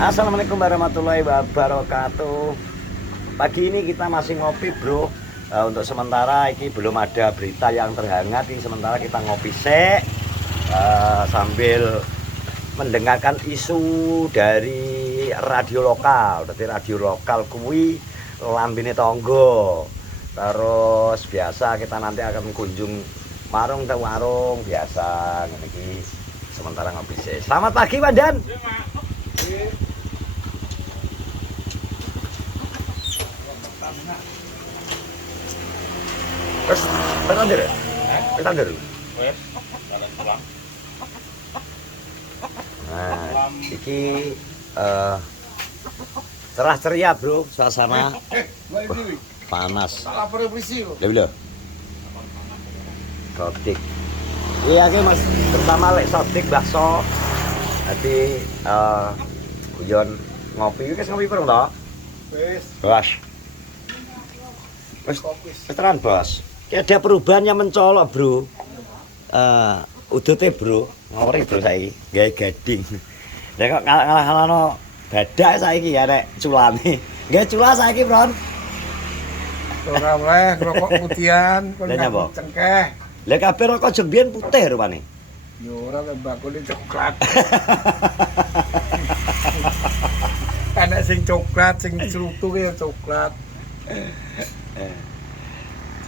Assalamualaikum warahmatullahi wabarakatuh. Pagi ini kita masih ngopi bro. Untuk sementara ini belum ada berita yang terhangat. Ini sementara kita ngopi sambil mendengarkan isu dari radio lokal. Berarti radio lokal kuwi lambene tonggo. Terus biasa kita nanti akan kunjung warung ke warung biasa ini. Sementara ngopi sik. Selamat pagi Pak Dan. Terus bertandir ya? Bertandir dulu. Wes, jalan pulang. Nah, iki cerah ceria bro, suasana panas. Salah perevisi kok. Lha lho. Sotik. Iya ki Mas, terutama lek sotik bakso. Dadi guyon ngopi iki ngopi perung to? Wes, Bos. Wis tenan bos. Ki ada perubahan yang mencolok bro. Udute bro, ngori bro saiki, gawe gading. Lah kok ngalah-ngalahno badak saiki ya nek culane. Gawe cula saiki, Bron. ora oleh rokok putihan, kon Lah nyapa? cengkeh. Lah kabeh rokok jembian putih rupane. Yo ora tembakune coklat. Ana sing coklat, sing cerutu ya coklat.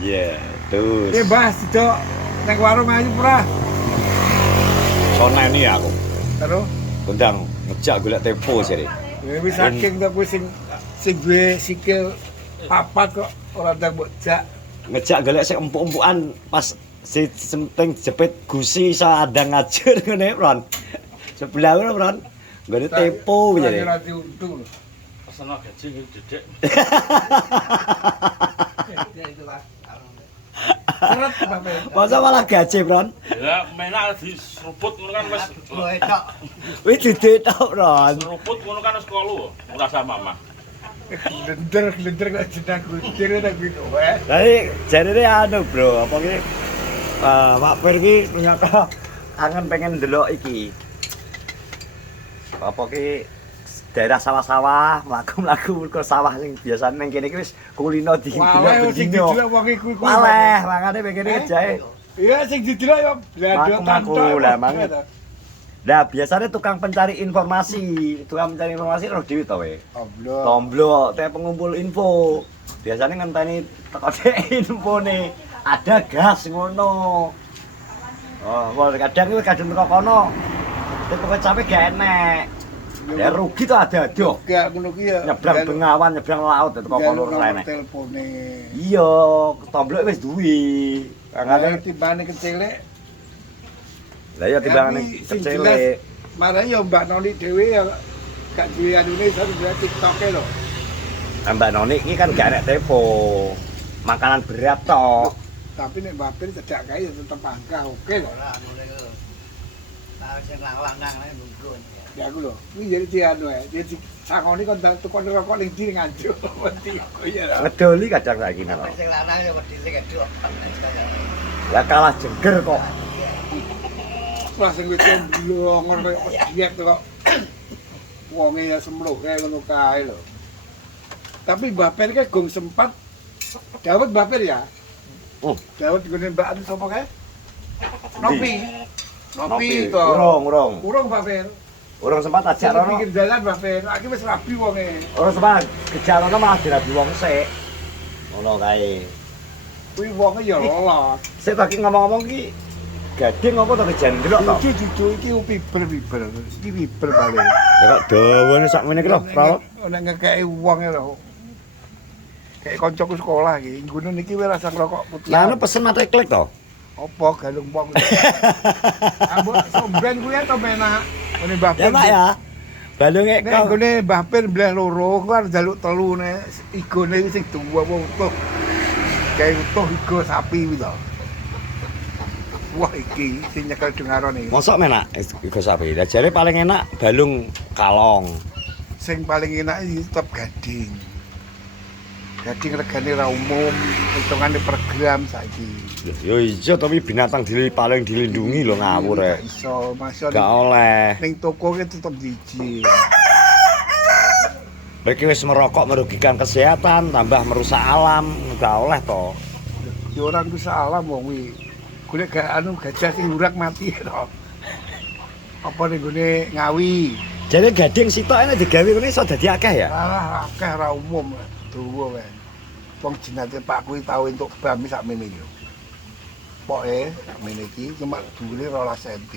Iya, terus. Eh, Mbah, Dok, nang warung ayu ora? Soneni aku. Terus, Undang ngejak golek tempo sire. ya wis saking tak wis sing duwe sikil papat kok ora tak mbok jak. Ngejak golek sing empuk-empukan pas si penting jepit gusi iso adang ngajur ngene, Bron. Sebelah ngono, Bron. Nggone tempo jare. Ora diuntung lho. Pesona gaji iki dedek. Seret Bapak. Masa malah gaje, Bron. Ya menak diseruput ngono kan wis Wis didetok, Bron. seruput ngono kan wis kolu. Ora sama mama. Glender kok jeneng gudir nek kuwi wae. Jadi jarene anu, Bro, apa ki Pak Fir ki ternyata kangen pengen ndelok iki. Apa ki daerah sawah-sawah, mlaku-mlaku ke sawah sing biasane ning kene iki wis kulino di Wae sing didelok wong iku kuwi. Waleh, mangane pengen ngejae. Iya sing didelok yo blado Maku-maku lah, manget. Nah, biasanya tukang pencari informasi roh dhewe to we. Goblok. Tomblok, teh pengumpul info. Biasanya ngenteni teko info nih. Ada gas ngono. Oh, kadang iki kadung teko kono. Teko capek gak enek. Ya rugi tuh ada aduh. Gak ngono ki ya. Nyebrang bengawan, nyebrang laut teko kono ora enek. Telepone. Iya, tomblok wis duwe. Makane Makane timbane kecil lah ya timbangane kecil. Marane yo Mbak Noni dhewe ya gak duwe anune iso duwe TikTok-e lho. Mbak Noni ini kan gak enek tempo. Makanan berat tok. Tapi nek Mbak Pir cedak kae ya tetep angka oke lho. Ya aku lho, iki jadi dianu ae, jadi sangoni kon tukon rokok ning ndi nganjuk. Wedi kok ya. Ngedoli kadang saiki nang. Sing lanang ya wedi sing edok. Lah kalah jengger kok. Pas sing wis blong ngono koyo diet kok. Wonge ya semluke ngono kae lho. Tapi Mbak Pir ki gong sempat Dawet Mbak Pir ya. Oh, Dawet gone Mbak anu sapa kae? Nopi. Nopi to. urung. Urung Mbak Pir. Urung sempat ajak Sing rono. pikir dalan Mbak Pir. Aki wis rabi wonge. Urung sempat gejarono malah dirabi wong sik. Ngono kae. Kuwi wonge ya lolos. Sik tak ngomong-ngomong ki gading apa to kejan delok to? Cucu iki piber. Iki piber paling. Ya kok dawane sak ngene iki lho, Pral. Nek ngekeki wonge lho. Kayak koncoku sekolah iki, nggono niki wis rasa ngrokok putih. Lah anu pesen mate klik to. Apa galung wong. Ambok somben kuwi to menak. Ngene Mbah Ya Pak ya. Balunge Nek kok nggone Mbah Pir mbleh loro, ku arep njaluk telu nek igone sing tuwa apa utuh. Kayak utuh igo sapi kuwi to. Wah iki sing nyekel dengarane. mosok menak iku sapi. Lah jare paling enak balung kalong. Sing paling enak iki tetep gading. Gading regane ra umum, hitungane per gram saiki. Yo iya tapi binatang paling dilindungi lho ngawur Gak rek. iso, masuk Gak oleh. ning toko ki tetep dijil. Iki wis merokok merugikan kesehatan, tambah merusak alam, enggak oleh to. Ya ora rusak alam wong kuwi. Golek gajah sing urak mati to. Apa ning gone Ngawi. Jadi gading sitok enek digawe ngene iso dadi akeh ya. Alah akeh ora umum. Dawa wae. Wong jinate Pak kuwi tau entuk bami sakmene yo. Poke sakmene iki cuma dhuwure 12 cm.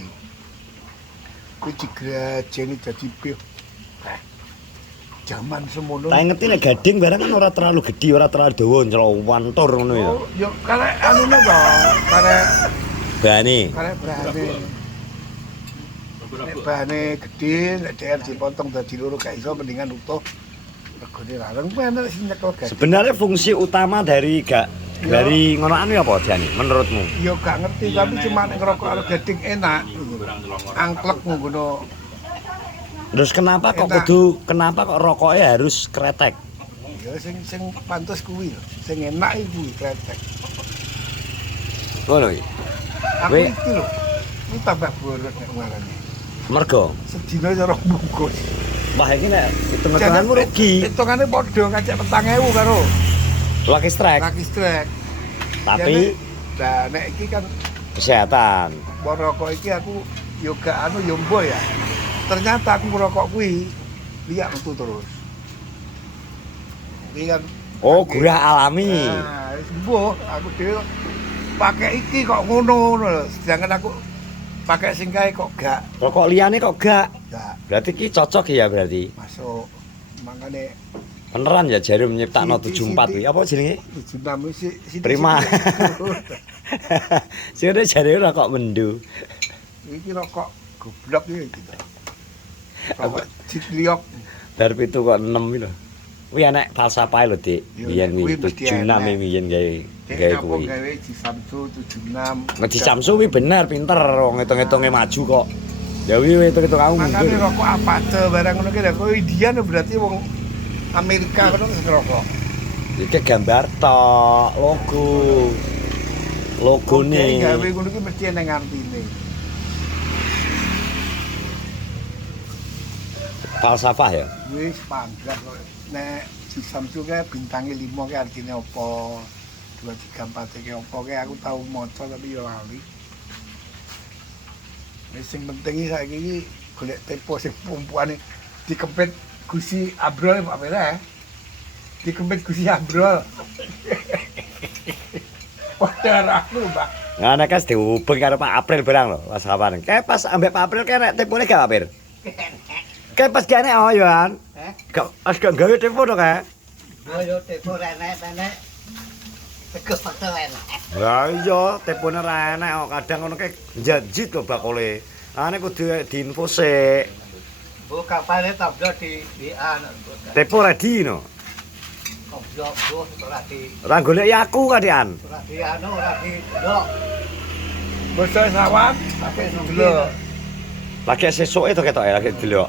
Kuwi digrajeni dadi pih. Jaman semono. Tak ngerti nek gading barang kan ora terlalu gedhi, ora terlalu dawa, ncelowantur ngono ya. Oh, yo karek anune to, karek Bane. bahane. Nek bahane gedhe, nek DR dipotong dadi loro gak iso mendingan utuh. Regane larang kuwi enak sing nyekel gading. Sebenarnya fungsi utama dari dari ngono anu apa Jani menurutmu? Yo gak ngerti tapi cuma nek ngerokok karo gading enak. Angklek ngono. Terus kenapa kok Enak. kenapa kok rokoknya harus kretek? Ya sing pantes kuwi lho. Sing enak iki kretek. Ngono iki. Aku Weh. iki lho. Ini tambah boros nek ngarani. Mergo, Sedina ya 2 bungkus. wah iki nek hitung-hitunganmu rugi. Hitungane padha ngajak 4.000 karo Lucky strike. laki strek. Tapi Nah, nek iki kan kesehatan. rokok iki aku yo gak anu yo mbo ya. Ternyata aku ngerokok kuwi liak metu terus. Iki kan Oh, gurah alami. Nah, wis mbuh aku dhewe pakai iki kok ngono lho. Sedangkan aku pakai sing kae kok gak Rokok liyane kok gak. gak Berarti ki cocok ya berarti. masuk. Makane Beneran ya Jarum nyiptakno Siti, 74 kuwi. Apa jenenge? tujuh si Prima. Sire jare rokok mendu. Iki rokok goblok iki gitu. Rokok citliok. Bar 7 kok 6 iki lho. Kuwi enek falsafah lho, Dik. Yo, Biyen kuwi kuwi mesti 76 enek. biyen gawe Kayak kuwi. gawe di Samsu 76. Di Samsu kuwi bener pinter wong ngitung-ngitunge maju kok. Ya kuwi hitung-hitung aku Makane mundur. rokok apa aja barang ngono ki lha kok Indian berarti wong Amerika ngono sing rokok. Iki gambar tok, logo. Logone. Oke, gawe ngono ki mesti nang artine. Falsafah ya. Wis panggah kok. Nek di Samsu kae bintange 5 ki artine apa? 2 3 4 ki apa ki aku tau maca tapi yo lali. Wis sing penting iki saiki iki golek tempo sing pumpuane dikempet Gusi Abrol Pak Pera. Dikempet Gusi Abrol. Padha aku, Mbak. Ngene kas dihubung karo Pak April barang lho, Mas Kapan. Kae pas ambek Pak April kae nek tempone gak Apir. Kae pas gak enek oh Yohan. Gak as gak gawe tempo to kae. Yo tepo renek-renek. Tegep foto enak. Lah iya, tempone ra enek kok kadang ngono kae janjit lho bakule. Ane kudu diinfo sik. Bu kapane tablo di anu. Tempo ready no. Goblok bu ora di Ora golek aku kadean. ora di anu ora di dok. Basa sawan pakai delok. Lagi sesuke to ketok lagi delok.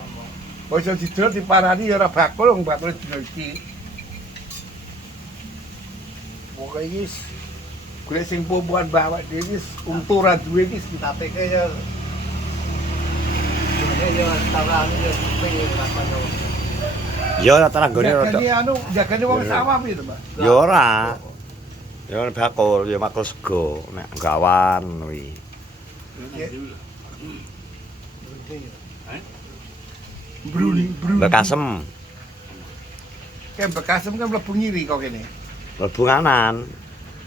Basa didelok diparani ya ora bakul wong bakul dina iki. Pokoke iki golek sing pumpuan bawa dhewe wis untu ra duwe iki Tapi ke yo yo tawaran yo pengen apa yo. Ya ora teranggone rodok. jagane anu jagane wong sawah piye to, Mbak? Ya ora. Ya bakul, ya makul sego nek gawan kuwi. Bruni. Bekasem, Kayak Bekasem kan mlebu ngiri kok kene. mlebu kanan.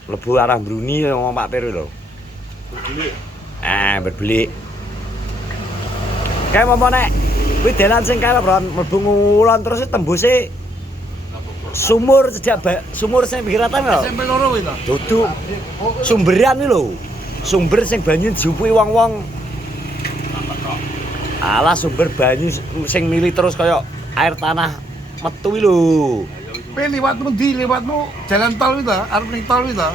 Mlebu arah Bruni ngomong Pak Pir lho. Berbelik. Kae apa nek kuwi dalan sing kae Bron, mlebu ngulon terus tembuse sumur sumur sing pinggiratan lho. SMP loro kuwi to. Duduk sumberan iki lho. Sumber sing banyu dijupuki wong-wong. Alah sumber banyu sing mili terus kaya air tanah metu iki lho. Kowe liwatmu ndi? Liwatmu jalan tol kuwi to, arep ning tol kuwi to.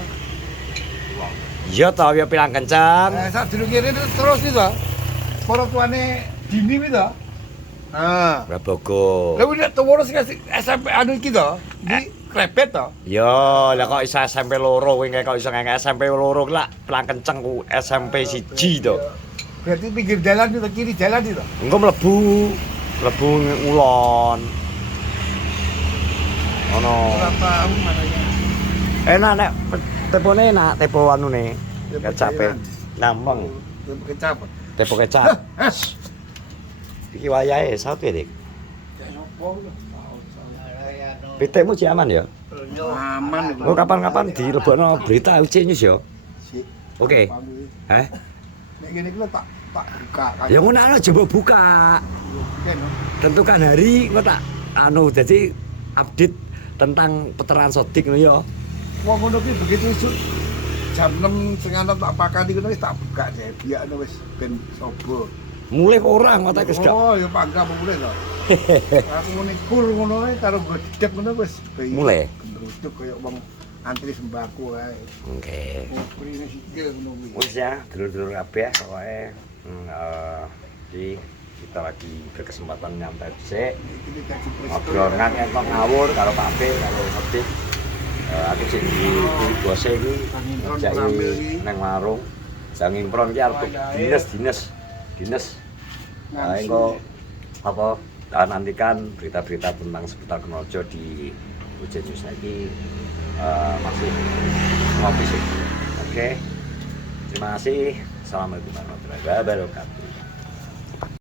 Iya ta ya pilang kenceng. Saat dulu kiri terus itu, para tuane dini itu. Nah, Prabogo. lalu udah terus kasih SMP anu iki to, di krebet to. Yo, lah kok iso SMP loro kowe kok iso ngene SMP loro lah pilang kenceng ku SMP 1 to. Berarti pinggir jalan itu kiri jalan itu. Engko mlebu ngulon. Ono. Ora tahu mana ya. Enak nek tepone enak, tepo anune. Tepo Kecape. cairan. Nampeng, Kecap. tepo kecap. Iki wayahe sate, Dik. Ya opo lho. Pitemu sih aman ya? Aman. Oh, kapan-kapan dilebokno berita UC News ya? Sik. Oke. Heh? Nek ngene iki lho tak buka kan. Ya ngono ana coba buka. Kan. Tentukan hari engko tak dadi update tentang peterangan Sodik ngono ya. Wong ngono ki begitu isuk jam 6 setengah tak pakati ngono wis tak buka deh. Biakno wis ben sobo. Mulai orang ngotek wis gak. Oh, ya pangga mulai to. Aku ngene kur ngono ae karo gedhek ngono wis. Mulai. Gendrutuk kaya wong antri sembako ae. Oke. Kuprine sikil ngono kuwi. Wis ya, dulur-dulur kabeh pokoke iki kita lagi berkesempatan nyantai dhisik. Iki dadi Ngobrol nang ngawur karo Pak B karo Sodik. Aku sing di bose iki jai nang warung. Janging pron ki arep dinas. Nah, engko apa nantikan berita-berita tentang seputar Kenojo di UC News iki masih ngopi sih. Oke. Terima kasih. Assalamualaikum warahmatullahi wabarakatuh.